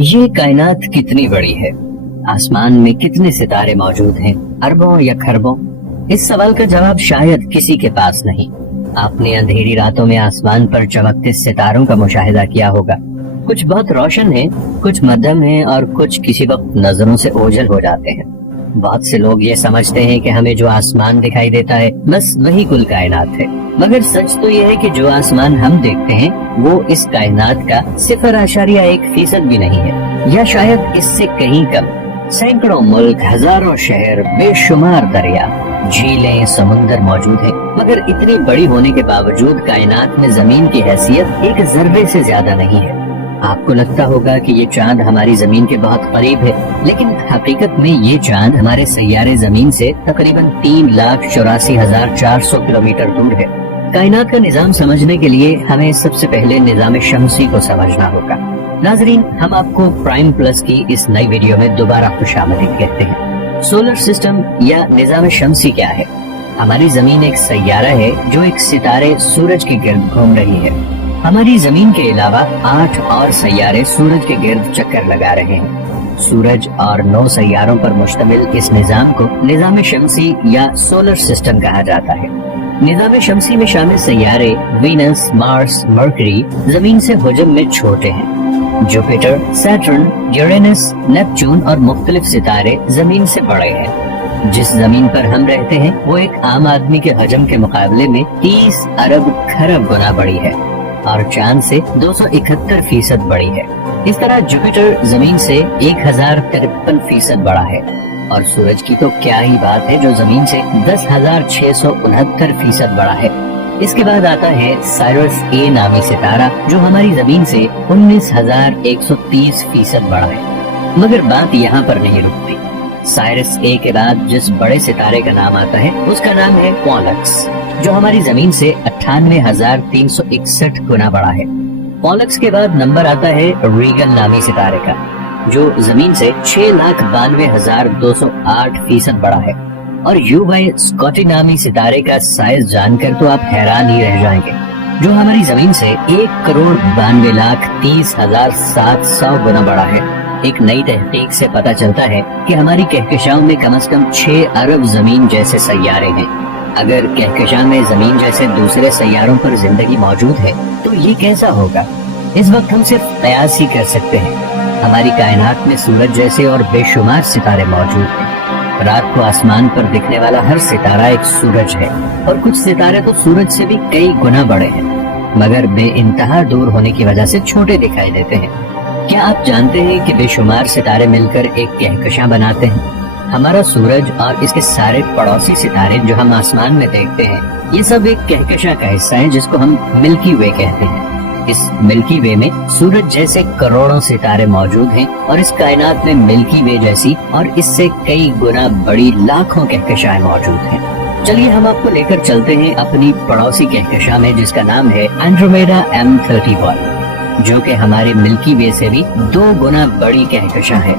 یہ کائنات کتنی بڑی ہے؟ آسمان میں کتنے ستارے موجود ہیں؟ اربوں یا کھربوں؟ اس سوال کا جواب شاید کسی کے پاس نہیں۔ آپ نے اندھیری راتوں میں آسمان پر چمکتے ستاروں کا مشاہدہ کیا ہوگا۔ کچھ بہت روشن ہیں، کچھ مدھم ہیں اور کچھ کسی وقت نظروں سے اوجھل ہو جاتے ہیں۔ بہت سے لوگ یہ سمجھتے ہیں کہ ہمیں جو آسمان دکھائی دیتا ہے بس وہی کل کائنات ہے، مگر سچ تو یہ ہے کہ جو آسمان ہم دیکھتے ہیں وہ اس کائنات کا 0.1% بھی نہیں ہے، یا شاید اس سے کہیں کم۔ سینکڑوں ملک، ہزاروں شہر، بے شمار دریا، جھیلیں، سمندر موجود ہیں، مگر اتنی بڑی ہونے کے باوجود کائنات میں زمین کی حیثیت ایک ذرے سے زیادہ نہیں ہے۔ آپ کو لگتا ہوگا کہ یہ چاند ہماری زمین کے بہت قریب ہے، لیکن حقیقت میں یہ چاند ہمارے سیارے زمین سے تقریباً 3,84,400 کلومیٹر دور ہے۔ کائنات کا نظام سمجھنے کے لیے ہمیں سب سے پہلے نظام شمسی کو سمجھنا ہوگا۔ ناظرین، ہم آپ کو پرائم پلس کی اس نئی ویڈیو میں دوبارہ خوش آمدید کہتے ہیں۔ سولر سسٹم یا نظام شمسی کیا ہے؟ ہماری زمین ایک سیارہ ہے جو ایک ستارے سورج کے گرد گھوم رہی ہے۔ ہماری زمین کے علاوہ 8 اور سیارے سورج کے گرد چکر لگا رہے ہیں۔ سورج اور 9 سیاروں پر مشتمل اس نظام کو نظام شمسی یا سولر سسٹم کہا جاتا ہے۔ نظام شمسی میں شامل سیارے وینس، مارس، مرکری زمین سے حجم میں چھوٹے ہیں۔ جوپیٹر، سیٹرن، یورینس، نیپچون اور مختلف ستارے زمین سے بڑے ہیں۔ جس زمین پر ہم رہتے ہیں وہ ایک عام آدمی کے حجم کے مقابلے میں 30 ارب کھرب گنا بڑی ہے اور چاند سے 271% بڑی ہے۔ اس طرح جوپیٹر زمین سے 1053% بڑا ہے، اور سورج کی تو کیا ہی بات ہے جو زمین سے 10,669% بڑا ہے۔ اس کے بعد آتا ہے سائرس اے نامی ستارہ جو ہماری زمین سے 19,130% بڑا ہے۔ مگر بات یہاں پر نہیں رکتی۔ سائرس اے کے بعد جس بڑے ستارے کا نام آتا ہے اس کا نام ہے پولکس، جو ہماری زمین سے 98,361 گنا بڑا ہے۔ پولکس کے بعد نمبر آتا ہے ریگن نامی ستارے کا، جو زمین سے 6,92,208% بڑا ہے۔ اور یو بائی اسکاٹی نامی ستارے کا سائز جان کر تو آپ حیران ہی رہ جائیں گے، جو ہماری زمین سے 1,92,30,700 گنا بڑا ہے۔ ایک نئی تحقیق سے پتہ چلتا ہے کہ ہماری کہکشاؤں میں کم از کم 6 ارب زمین جیسے سیارے ہیں۔ اگر کہکشاں میں زمین جیسے دوسرے سیاروں پر زندگی موجود ہے تو یہ کیسا ہوگا؟ اس وقت ہم صرف قیاس ہی کر سکتے ہیں۔ ہماری کائنات میں سورج جیسے اور بے شمار ستارے موجود ہیں۔ رات کو آسمان پر دکھنے والا ہر ستارہ ایک سورج ہے، اور کچھ ستارے تو سورج سے بھی کئی گنا بڑے ہیں، مگر بے انتہا دور ہونے کی وجہ سے چھوٹے دکھائی دیتے ہیں۔ کیا آپ جانتے ہیں کہ بے شمار ستارے مل کر ایک کہکشاں بناتے ہیں؟ ہمارا سورج اور اس کے سارے پڑوسی ستارے جو ہم آسمان میں دیکھتے ہیں، یہ سب ایک کہکشاں کا حصہ ہے جس کو ہم ملکی وے کہتے ہیں۔ اس ملکی وے میں سورج جیسے کروڑوں ستارے موجود ہیں، اور اس کائنات میں ملکی وے جیسی اور اس سے کئی گنا بڑی لاکھوں کہکشائیں موجود ہیں۔ چلیے ہم آپ کو لے کر چلتے ہیں اپنی پڑوسی کہکشاں میں، جس کا نام ہے اینڈرومیڈا M31، جو کہ ہمارے ملکی وے سے بھی 2 گنا بڑی کہکشاں ہے۔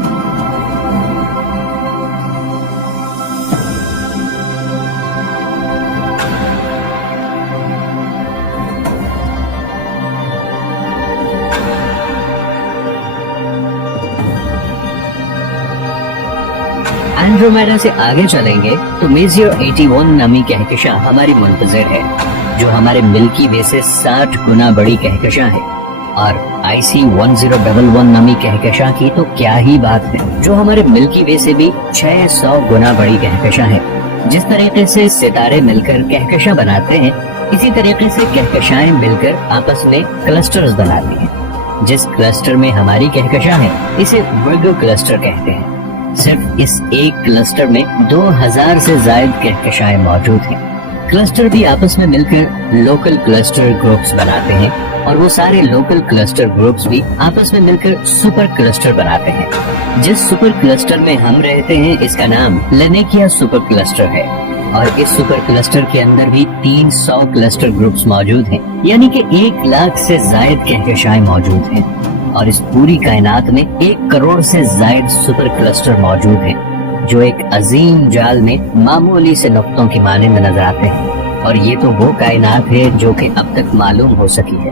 اینڈرومیڈا سے آگے چلیں گے تو میزیو 81 نامی کہکشاں ہماری منتظر ہے، جو ہمارے ملکی وے سے 60 گنا بڑی کہکشاں ہے۔ اور IC 1011 نامی کہکشاں کی تو کیا ہی بات ہے، جو ہمارے ملکی وے سے بھی 600 گنا بڑی کہکشاں ہے۔ جس طریقے سے ستارے مل کر کہکشاں بناتے ہیں، اسی طریقے سے کہکشائیں مل کر آپس میں کلسٹرز بناتی ہیں۔ جس کلسٹر میں ہماری کہکشاں ہے اسے ورگو کلسٹر کہتے ہیں۔ صرف اس ایک کلسٹر میں 2000 سے زائد کہکشائیں موجود ہیں۔ کلسٹر بھی آپس میں مل کر لوکل کلسٹر گروپس بناتے ہیں، اور وہ سارے لوکل کلسٹر گروپس بھی آپس میں مل کر سپر کلسٹر بناتے ہیں۔ جس سپر کلسٹر میں ہم رہتے ہیں اس کا نام لینیکیا سپر کلسٹر ہے، اور اس سپر کلسٹر کے اندر بھی 300 کلسٹر گروپس موجود ہیں، یعنی کہ 1 لاکھ سے زائد کہکشائیں موجود ہیں۔ اور اس پوری کائنات میں 1 کروڑ سے زائد سپر کلسٹر موجود ہیں، جو ایک عظیم جال میں معمولی سے نقطوں کی مانند نظر آتے ہیں۔ اور یہ تو وہ کائنات ہے جو کہ اب تک معلوم ہو سکی ہے۔